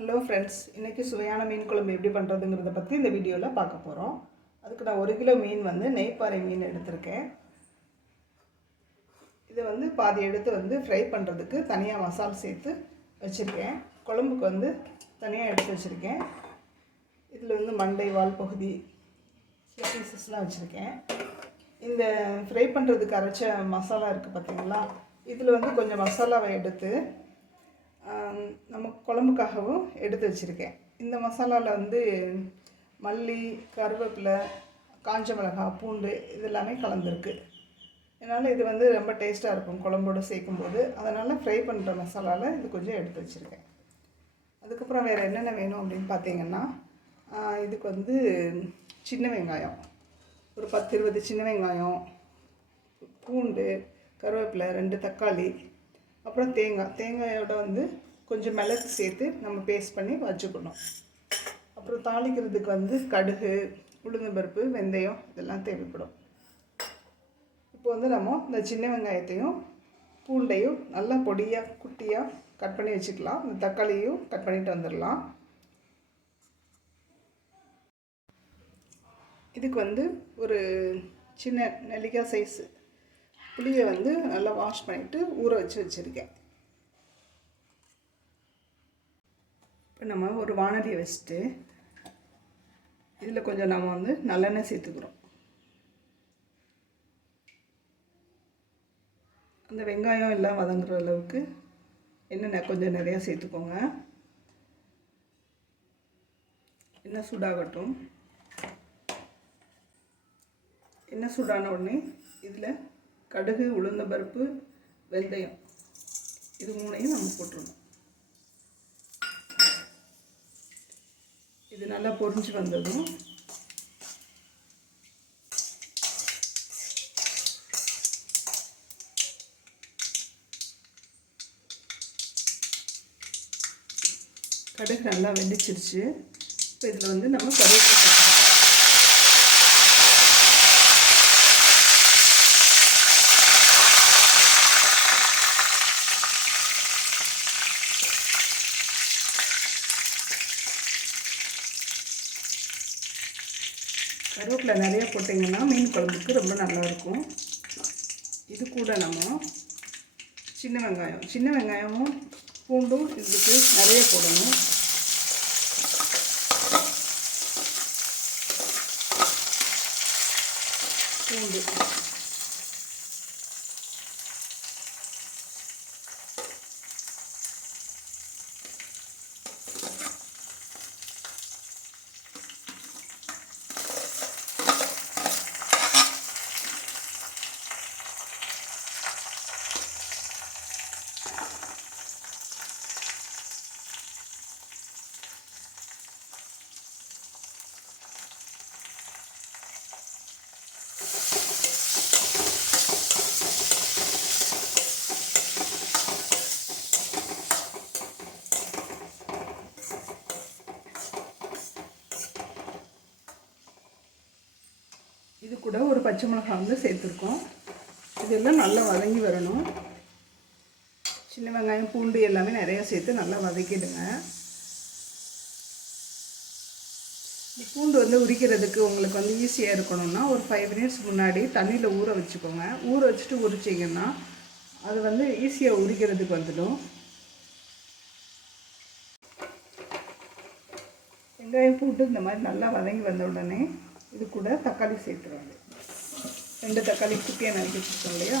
Hello friends, இன்றைக்கி சுவையான மீன் குழம்பு எப்படி பண்ணுறதுங்கிறத பற்றி இந்த வீடியோவில் பார்க்க போகிறோம். அதுக்கு நான் 1 கிலோ மீன் நெய்ப்பாறை மீன் எடுத்திருக்கேன். இதை பாதி எடுத்து ஃப்ரை பண்ணுறதுக்கு தனியாக மசாலா சேர்த்து வச்சுருக்கேன். குழம்புக்கு தனியாக எடுத்து வச்சுருக்கேன். இதில் மண்டை வால் பகுதி பீசஸ்லாம் வச்சுருக்கேன். இந்த ஃப்ரை பண்ணுறதுக்கு அரைச்ச மசாலா இருக்குது பார்த்திங்களா, இதில் கொஞ்சம் மசாலாவை எடுத்து நம்ம குழம்புக்காகவும் எடுத்து வச்சுருக்கேன். இந்த மசாலாவில் மல்லி, கருவேப்பிலை, காஞ்ச மிளகாய், பூண்டு இதெல்லாமே கலந்துருக்கு. அதனால் இது ரொம்ப டேஸ்ட்டாக இருக்கும் குழம்போடு சேர்க்கும்போது. அதனால் ஃப்ரை பண்ணுற மசாலாவில் இது கொஞ்சம் எடுத்து வச்சுருக்கேன். அதுக்கப்புறம் வேறு என்னென்ன வேணும் அப்படின்னு பார்த்தீங்கன்னா, இதுக்கு சின்ன வெங்காயம் ஒரு 10-20 சின்ன வெங்காயம், பூண்டு, கருவேப்பிலை, 2 தக்காளி, அப்புறம் தேங்காயோட கொஞ்சம் மிளகு சேர்த்து நம்ம பேஸ்ட் பண்ணி வச்சுக்கணும். அப்புறம் தாளிக்கிறதுக்கு கடுகு, உளுந்தம்பருப்பு, வெந்தயம் இதெல்லாம் தேவைப்படும். இப்போ நம்ம இந்த சின்ன வெங்காயத்தையும் பூண்டையும் நல்லா பொடியாக குட்டியாக கட் பண்ணி வச்சுக்கலாம். இந்த தக்காளியும் கட் பண்ணிட்டு வந்துடலாம். இதுக்கு ஒரு சின்ன நெல்லிக்காய் சைஸு புளியை நல்லா வாஷ் பண்ணிவிட்டு ஊற வச்சுருக்கேன். இப்போ நம்ம ஒரு வானலியை வச்சுட்டு இதில் கொஞ்சம் நம்ம நல்லெண்ணெய் சேர்த்துக்கிறோம். அந்த வெங்காயம் எல்லாம் வதங்குற அளவுக்கு எண்ணெய் கொஞ்சம் நிறையா சேர்த்துக்கோங்க. எண்ணெய் சூடாகட்டும். எண்ணெய் சூடான உடனே இதில் கடுகு, உளுந்தம்பருப்பு, வெந்தயம் இது 3ஐயும் நம்ம போட்டுருணும். இது நல்லா பொரிஞ்சு வந்ததும் கடுகு நல்லா வெடிச்சிருச்சு. இப்போ இதில் நம்ம கருவேப்பிலை சேர்த்துக்கலாம். கருவேப்பிலை நிறைய போட்டிங்கன்னா மீன் குழம்புக்கு ரொம்ப நல்லாயிருக்கும். இது கூட நம்ம சின்ன வெங்காயமும் பூண்டும் இதுக்கு நிறைய போடணும். பூண்டு இது கூட ஒரு பச்சை மிளகாய் சேர்த்துருக்கோம். இதெல்லாம் நல்லா வதங்கி வரணும். சின்ன வெங்காயம், பூண்டு எல்லாமே நிறையா சேர்த்து நல்லா வதக்கிடுங்க. பூண்டு உரிக்கிறதுக்கு உங்களுக்கு ஈஸியாக இருக்கணும்னா ஒரு 5 மினிட்ஸ் முன்னாடி தண்ணியில் ஊற வச்சுக்கோங்க. ஊற வச்சுட்டு உரிச்சிங்கன்னா அது ஈஸியாக உரிக்கிறதுக்கு வந்துடும். வெங்காயம், பூண்டு இந்த மாதிரி நல்லா வதங்கி வந்த உடனே இது கூட தக்காளி சேர்த்துருவாங்க. 2 தக்காளி குட்டியாக நறுக்கி வச்சுருக்கோம் இல்லையா,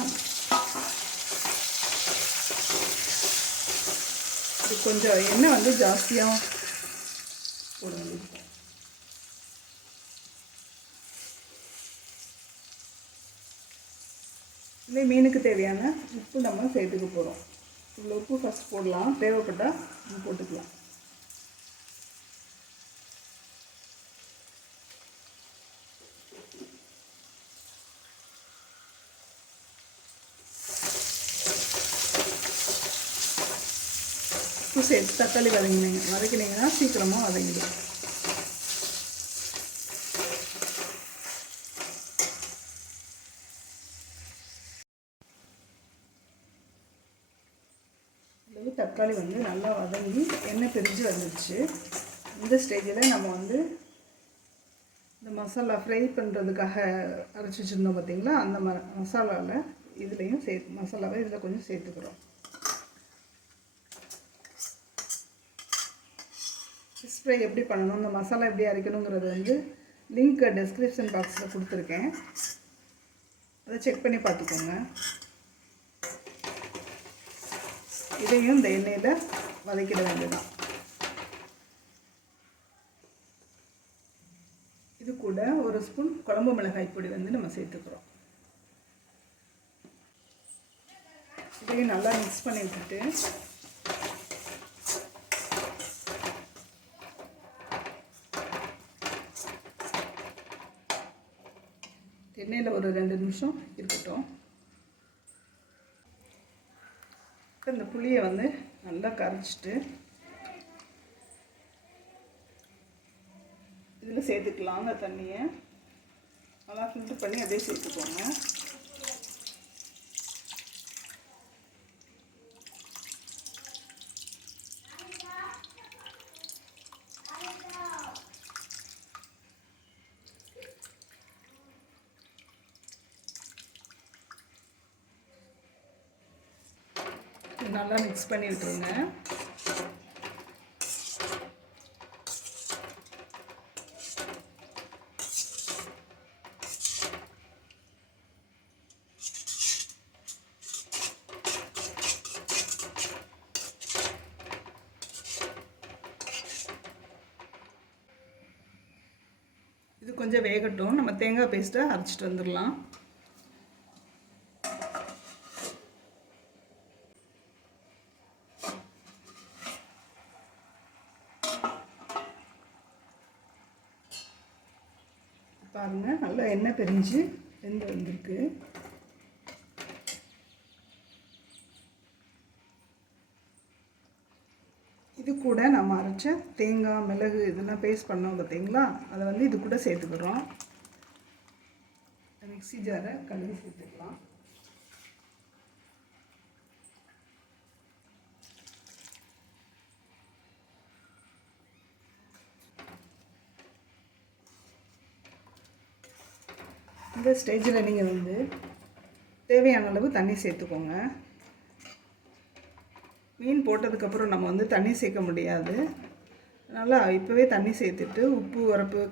இது கொஞ்சம் எண்ணெய் ஜாஸ்தியாக போட வேண்டியது. இதே மீனுக்கு தேவையான உப்பு நம்ம சேர்த்துக்க போகிறோம். இவ்வளோ உப்பு ஃபஸ்ட் போடலாம், தேவைப்பட்டால் நம்ம போட்டுக்கலாம். உப்பு சேர்த்து தக்காளி வதக்கினீங்கன்னா சீக்கிரமாக வதங்கிடும். தக்காளி வந்து நல்லா வதங்கி எண்ணெய் பிரிஞ்சு வந்துடுச்சு. இந்த ஸ்டேஜில் நம்ம வந்து இந்த மசாலா ஃப்ரை பண்ணுறதுக்காக அரைச்சி வச்சுருந்தோம் பார்த்திங்களா, அந்த மசாலாவில் இதுலேயும் மசாலாவை இதில் கொஞ்சம் சேர்த்துக்கிறோம். ஃபிஷ் ஃப்ரை எப்படி பண்ணணும், இந்த மசாலா எப்படி அரைக்கணுங்கிறது வந்து லிங்க் டெஸ்கிரிப்ஷன் பாக்ஸில் கொடுத்துருக்கேன், அதை செக் பண்ணி பார்த்துக்கோங்க. இதையும் இந்த எண்ணெயில் வதக்கிட வேண்டியதான். இது கூட ஒரு ஸ்பூன் குழம்பு மிளகாய் பொடி வந்து நம்ம சேர்த்துக்கிறோம். இதையும் நல்லா மிக்ஸ் பண்ணி விட்டுட்டு எண்ணெயில் ஒரு 2 நிமிஷம் இருக்கட்டும். இந்த புளியை வந்து நல்லா கரைச்சிட்டு இதில் சேர்த்துக்கலாம். அந்த தண்ணியை நல்லா ஃபில்டர் பண்ணி அப்படியே சேர்த்துக்கோங்க. நல்லா மிக்ஸ் பண்ணி விட்டுருங்க. இது கொஞ்சம் வேகட்டும். நம்ம தேங்காய் பேஸ்ட்டை அரைச்சிட்டு வந்துடலாம். பாருங்கள், நல்லா எண்ணெய் பிரிஞ்சு வெந்து வந்திருக்கு. இது கூட நம்ம அரைச்ச தேங்காய் மிளகு இதெல்லாம் பேஸ்ட் பண்ணோம் பார்த்தீங்களா, அதை வந்து இது கூட சேர்த்துக்கிறோம். மிக்ஸி ஜாரை கழுவி சேர்த்துக்கலாம். இந்த ஸ்டேஜில் நீங்கள் வந்து தேவையான அளவு தண்ணி சேர்த்துக்கோங்க. மீன் போட்டதுக்கப்புறம் நம்ம வந்து தண்ணி சேர்க்க முடியாது. அதனால் இப்போவே தண்ணி சேர்த்துட்டு உப்பு, உரப்பு,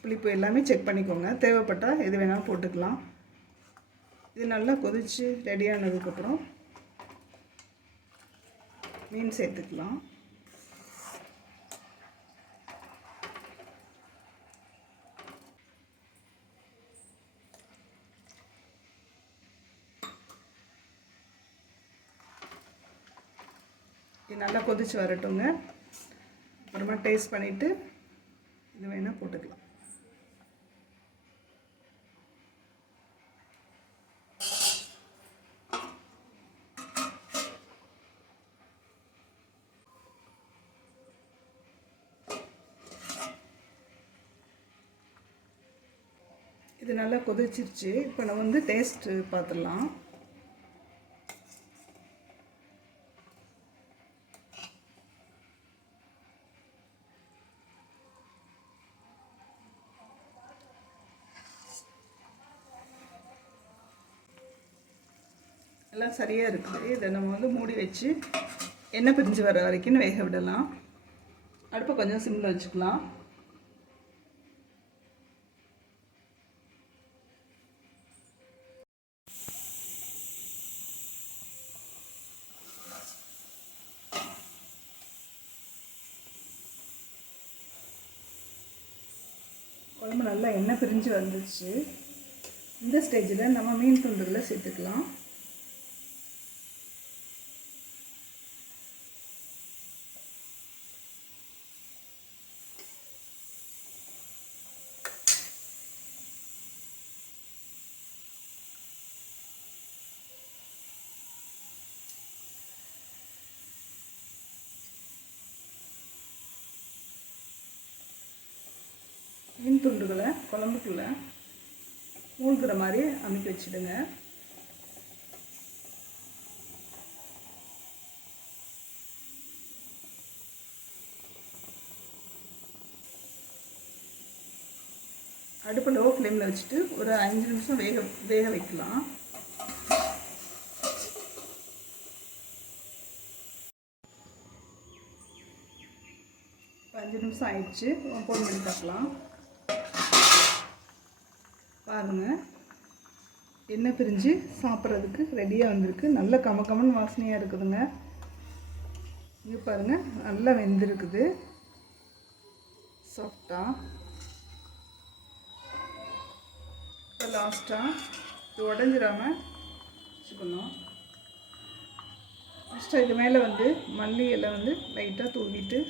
புளிப்பு எல்லாமே செக் பண்ணிக்கோங்க. தேவைப்பட்டால் எது வேணாலும் போட்டுக்கலாம். இது நல்லா கொதித்து ரெடியானதுக்கப்புறம் மீன் சேர்த்துக்கலாம். இது நல்லா கொதிச்சு வரட்டுங்க. அப்புறமா டேஸ்ட் பண்ணிவிட்டு இது வேணால் போட்டுக்கலாம். இது நல்லா கொதிச்சிருச்சு. இப்போ நம்ம வந்து டேஸ்ட்டு பார்த்துடலாம். எல்லாம் சரியாக இருக்குது. இதை நம்ம வந்து மூடி வச்சு எண்ணெய் பிரிஞ்சு வர வரைக்கும் வேக விடலாம். அடுப்பை கொஞ்சம் சிம்மில் வச்சுக்கலாம். குழம்பு நல்லா எண்ணெய் பிரிஞ்சு வந்துச்சு. இந்த ஸ்டேஜில் நம்ம மீன் துண்டுகளை சேர்த்துக்கலாம். மீன் துண்டுகளை குழம்புக்குள்ளே மூழ்கிற மாதிரி அமைக்க வச்சுடுங்க. அடுப்பு லோ ஃப்ளேமில் வச்சுட்டு ஒரு 5 நிமிஷம் வேக வைக்கலாம். இப்போ 5 நிமிஷம் ஆயிடுச்சு. ஓப்பன் பண்ணி பார்க்கலாம். பாருங்கள், எண்ணெய் பிரிஞ்சு சாப்பிட்றதுக்கு ரெடியாக வந்திருக்கு. நல்ல கமகமன்னு வாசனையாக இருக்குதுங்க. இங்கே பாருங்கள், நல்லா வெந்திருக்குது சாஃப்டாக. இப்போ லாஸ்ட்டாக இது உடஞ்சிடாமல் வச்சுக்கணும். ஃபஸ்ட்டு இது மேலே வந்து மல்லி இலை வந்து லைட்டாக தூவிட்டு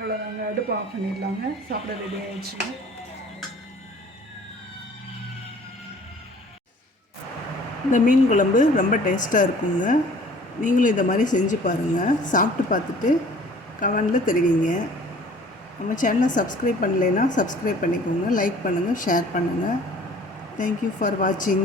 அவ்வளோதாங்க. அடுப்பு ஆஃப் பண்ணிடலாங்க. சாப்பிட ரெடி ஆகிடுச்சுங்க. இந்த மீன் குழம்பு ரொம்ப டேஸ்ட்டாக இருக்குங்க. நீங்களும் இதை மாதிரி செஞ்சு பாருங்கள். சாப்பிட்டு பார்த்துட்டு கமெண்டில் தெரிவிங்க. நம்ம சேனலை சப்ஸ்கிரைப் பண்ணலைன்னா சப்ஸ்கிரைப் பண்ணிக்கோங்க. லைக் பண்ணுங்கள், ஷேர் பண்ணுங்கள். தேங்க்யூ ஃபார் வாட்சிங்.